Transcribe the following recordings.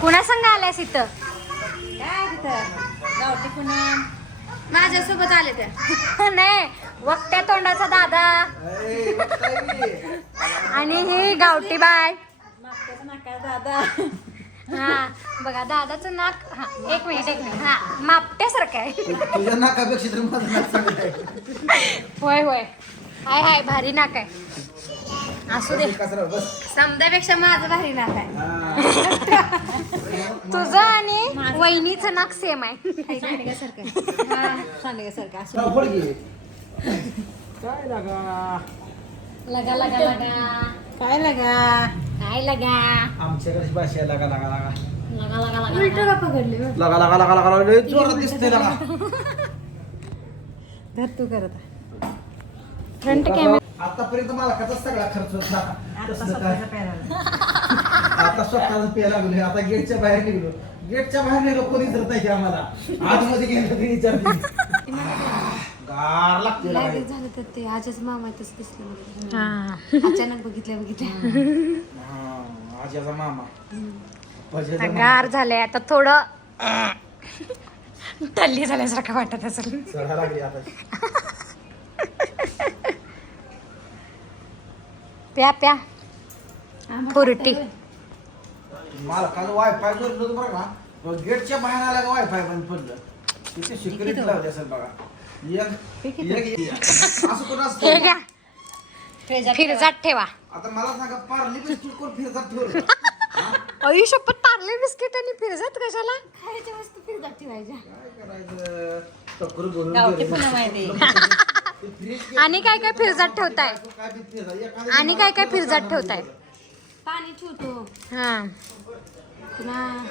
कुणा संग आल्यास इथं? माझ्यासोबत आले त्या. नाही वक्त्या तोंडाचा दादा. आणि ही गावठी बाय. दादा. हा बघा दादाचं नाक हा एक मिनिट एक मिनिट. हा मापट्यासारखं आहे. होय होय. हाय हाय भारी नाक आहे. असू दे. समजापेक्षा माझं भारी नाक आहे. तुझं आणि वहिनीचं नाक सेम आहे. हा. काय लागा? लगा लगा लगा. काय लगा? काय लगा? आमच्याकडे भाषा लागा लागा लागा. लगा लगा लगा उलट का पकडले मग लगा लगा लगा लगा लगा. जोरात लागा. धर तू करत फ्रंट कॅमेरा आतापर्यंत मला कसा सगळा खर्च होता? आता तसलं स्वतःचा काय? पेरा आता स्वतःच प्यायला लागलोय. आता गेटच्या बाहेर निघलो. गेटच्या बाहेर निघलो कोणी विचारत नाही की आम्हाला. आतमध्ये गेलं तरी विचारते गार लागते. लागेल झालं तर ते आजच मामा तसं दिसलं मला. हा. अचानक बघितल्या बघितल्या हा, आज्याचा मामा. आता मामा. गार झालंय. आता थोडं टल्ली झाल्यासारखं वाटत असेल. चढा लागली आता. प्या प्या. फुरटी. मला काल वायफाय जोडलं होतं बरं का. गेटच्या बाहेर आला का वायफाय बंद पडलं. तिथे सिक्युरिटी लावली असेल बघा. एक एक- असं कोण हे घ्या. फिरजात ठेवा. आता मला सांगा पार्ली बिस्किट कोण फिरतात ठेवलं? शपथ पार्ले बिस्किट आणि फिरजात कशाला? खायच्या वस्तू फिरतात ठेवायच्या? काय करायचं? टक्कर गावठी. पुन्हा माहिती. आणि काय काय फिरजात ठेवताय? आणि काय काय फिरजात ठेवताय? पाणी ठेवतो. हा. पुन्हा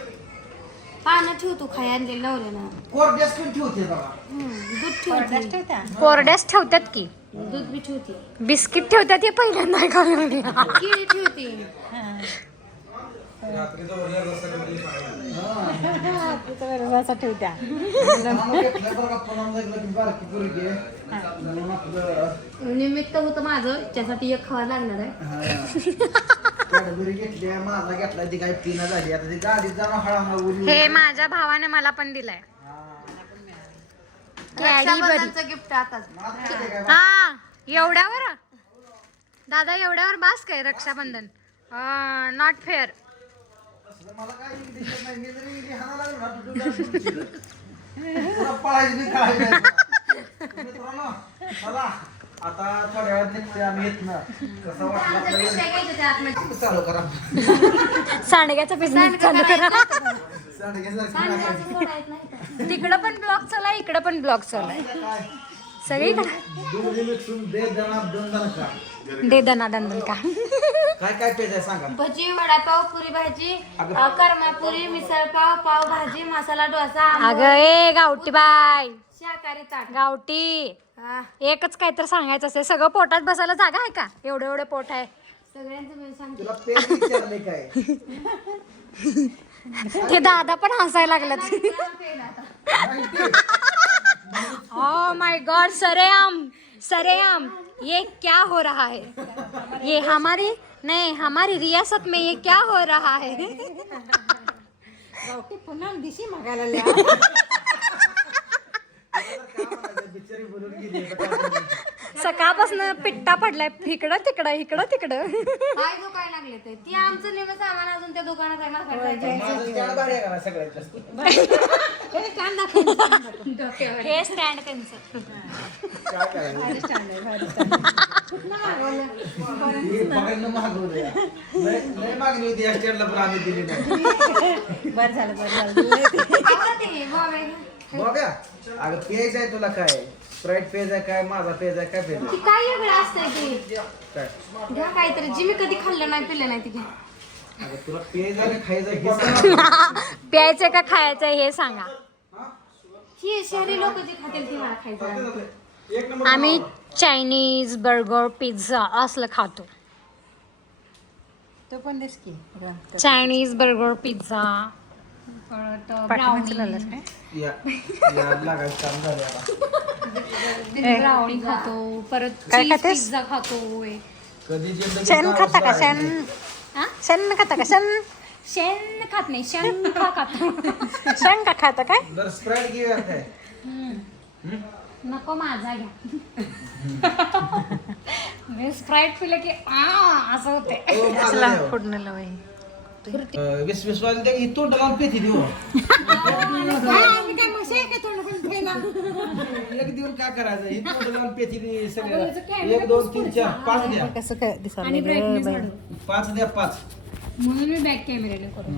पानं ठेवतो खाय आणलेलं नवऱ्यानं. कोरड्यास पण ठेवते बघा. हम्म, दूध ठेवते. कोरड्यास ठेवतात की? दूध बी ठेवते. बिस्किट ठेवतात हे पहिल्यांदा लागले. केळी ठेवते. ठेवत्या. निमित्त होतं माझं त्यासाठी एक खावा लागणार आहे. हे. माझ्या भावाने मला पण दिलाय. गिफ्ट आताच? हा एवढ्यावर? दादा एवढ्यावर बास काय रक्षाबंधन. नॉट फेअर मला काय दिसत नाही. मी जरी इथे हाणायला लागलो ना, तू तुझ्या पुढची. पुन्हा पळायची बी काय नाही. मित्रांनो, चला आता थोड्या वेळात निघतोय आम्ही इथनं. कसं वाटलं आपल्याला? चालू करा सांडग्याचा बिझनेस चालू करा. तिकडं पण ब्लॉक चालू आहे इकडं पण ब्लॉक चालू आहे काय? सगळीकडे दे दोन दणा का. दंदन काय काय पेज सांगा. भजी वडापाव पुरी भाजी कर्मापुरी मिसळ पाव पाव भाजी मसाला डोसा अगं ए गावठी बाय शाकाहारी ताट. गावठी. एकच काय तर सांगायचं असेल. सगळं पोटात बसायला जागा आहे का? एवढं एवढं पोट आहे. सगळ्यांचं ते दादा पण हसायला लागलात. ओ माय गॉड सरेआम सरेआम ये क्या हो रहा है? ये हमारी नहीं हमारी रियासत में ये क्या हो रहा है? पुन्हा दिशी मागायला? सकाळपासून पिट्टा पडलाय. इकडं तिकडं इकडं तिकडं. काय लागले ते. ती आमचं नेहमी सामान अजून त्या दुकानात आहे ना सगळ्यात जास्त? हे कान दाखव डोक्यावर हे स्टँड त्यांचं काय करायचं हे बघायला मागवलं या. लय लय मागणी होती या स्टँडला पण आम्ही दिली नाही बरं झालं बरं झालं ते बाबा बघा अगं पेज आहे तुला काय? स्प्राईट पेज आहे काय? माझा पेज आहे काय पेज? ती काय वेगळं असतंय ते? आहे काय? घ्या काहीतरी. जी मी कधी खाल्लं नाही पिल्लं नाही ती घ्या. अगं तुला पेज आहे का खायचं हे सांग. प्यायचं का खायचं हे सांगा. ही शहरी लोक जे खातील ती मला खायचं आहे. एक नंबर आम्ही चायनीज बर्गर पिझ्झा असलं खातो. तो पण देस की. चायनीज बर्गर पिझ्झा या या लागायचं काम झालं आता. ब्राउनी खातो परत काय चीज खातेस? पिझ्झा खातोय कधी शेण खाता का? शेण? हा? शेण खाता का? शेण? शेण खात नाही शंखा खातो? शेण का खाता काय? जर स्प्राईट घेऊया काय? नको माझा घ्या. मी स्प्राईट पिलं की आ असं होते ओ, माझं चला द्या. फोडणं लावाय. अं, वीस वीस वाजले की तोंड लावून पेती देऊ. एक दिवस काय करायचं? ही तोंड लावून पेती दे एक दोन तीन चार पाच द्या. कसं काय आणि दिसायला ब्राईटनेस बाई. वाढव. पाच द्या पाच. म्हणून मी बॅक कॅमेऱ्याने करू